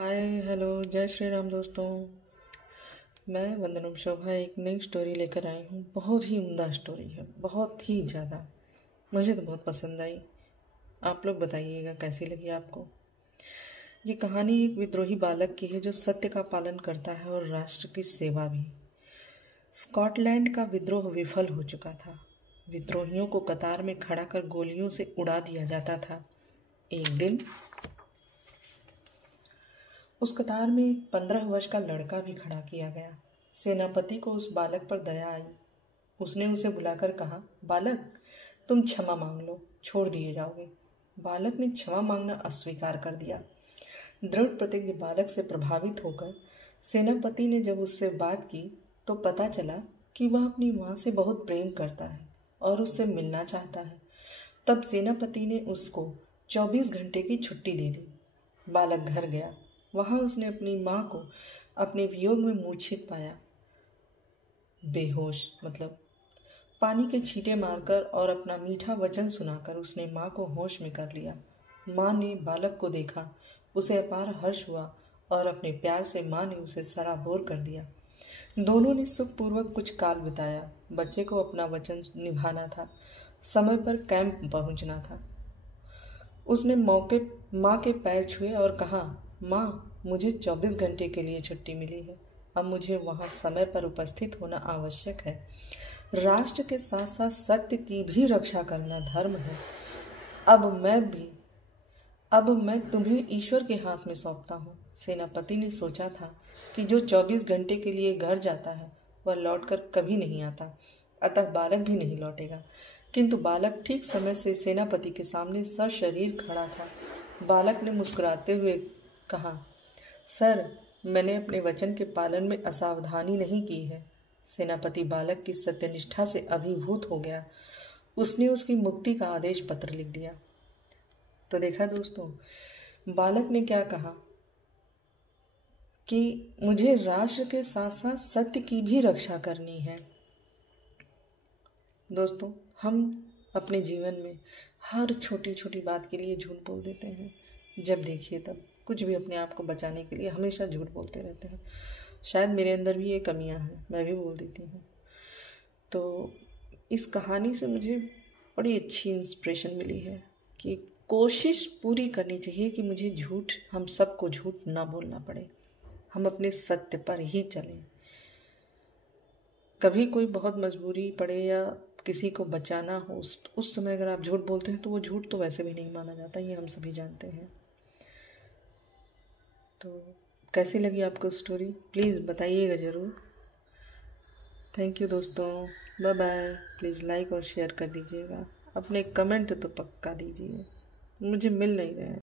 Hi hello जय श्री राम दोस्तों। मैं वंदनम शोभा एक नई स्टोरी लेकर आई हूँ। बहुत ही उम्दा स्टोरी है, बहुत ही ज़्यादा। मुझे तो बहुत पसंद आई। आप लोग बताइएगा कैसी लगी आपको। ये कहानी एक विद्रोही बालक की है जो सत्य का पालन करता है और राष्ट्र की सेवा भी। स्कॉटलैंड का विद्रोह विफल हो चुका था। विद्रोहियों को कतार में खड़ा कर गोलियों से उड़ा दिया जाता था। एक दिन उस कतार में एक 15 वर्ष का लड़का भी खड़ा किया गया। सेनापति को उस बालक पर दया आई। उसने उसे बुलाकर कहा, बालक, तुम क्षमा मांग लो, छोड़ दिए जाओगे। बालक ने क्षमा मांगना अस्वीकार कर दिया। दृढ़ प्रतिज्ञ बालक से प्रभावित होकर सेनापति ने जब उससे बात की तो पता चला कि वह अपनी माँ से बहुत प्रेम करता है और उससे मिलना चाहता है। तब सेनापति ने उसको 24 घंटे की छुट्टी दे दी। बालक घर गया। वहां उसने अपनी माँ को अपने वियोग में मूर्छित पाया, बेहोश मतलब पानी के छींटे मारकर, और अपना मीठा वचन सुनाकर उसने माँ को होश में कर लिया। माँ ने बालक को देखा, उसे अपार हर्ष हुआ और अपने प्यार से माँ ने उसे सराबोर कर दिया। दोनों ने सुखपूर्वक कुछ काल बिताया। बच्चे को अपना वचन निभाना था, समय पर कैंप पहुंचना था। उसने माँ के पैर छुए और कहा, माँ, मुझे 24 घंटे के लिए छुट्टी मिली है। अब मुझे वहाँ समय पर उपस्थित होना आवश्यक है। राष्ट्र के साथ साथ सत्य की भी रक्षा करना धर्म है। अब मैं तुम्हें ईश्वर के हाथ में सौंपता हूँ। सेनापति ने सोचा था कि जो 24 घंटे के लिए घर जाता है वह लौटकर कभी नहीं आता, अतः बालक भी नहीं लौटेगा। किंतु बालक ठीक समय से सेनापति के सामने सशरीर खड़ा था। बालक ने मुस्कुराते हुए कहा, सर, मैंने अपने वचन के पालन में असावधानी नहीं की है। सेनापति बालक की सत्यनिष्ठा से अभिभूत हो गया। उसने उसकी मुक्ति का आदेश पत्र लिख दिया। तो देखा दोस्तों, बालक ने क्या कहा कि मुझे राष्ट्र के साथ साथ सत्य की भी रक्षा करनी है। दोस्तों, हम अपने जीवन में हर छोटी छोटी बात के लिए झूठ बोल देते हैं। जब देखिए तब कुछ भी अपने आप को बचाने के लिए हमेशा झूठ बोलते रहते हैं। शायद मेरे अंदर भी ये कमियां हैं, मैं भी बोल देती हूँ। तो इस कहानी से मुझे बड़ी अच्छी इंस्पिरेशन मिली है कि कोशिश पूरी करनी चाहिए कि मुझे हम सबको झूठ ना बोलना पड़े। हम अपने सत्य पर ही चलें। कभी कोई बहुत मजबूरी पड़े या किसी को बचाना हो, उस समय अगर आप झूठ बोलते हैं तो वो झूठ तो वैसे भी नहीं माना जाता, ये हम सभी जानते हैं। तो कैसी लगी आपको स्टोरी, प्लीज़ बताइएगा ज़रूर। थैंक यू दोस्तों, बाय बाय। प्लीज़ लाइक और शेयर कर दीजिएगा। अपने कमेंट तो पक्का दीजिए, मुझे मिल नहीं रहे हैं।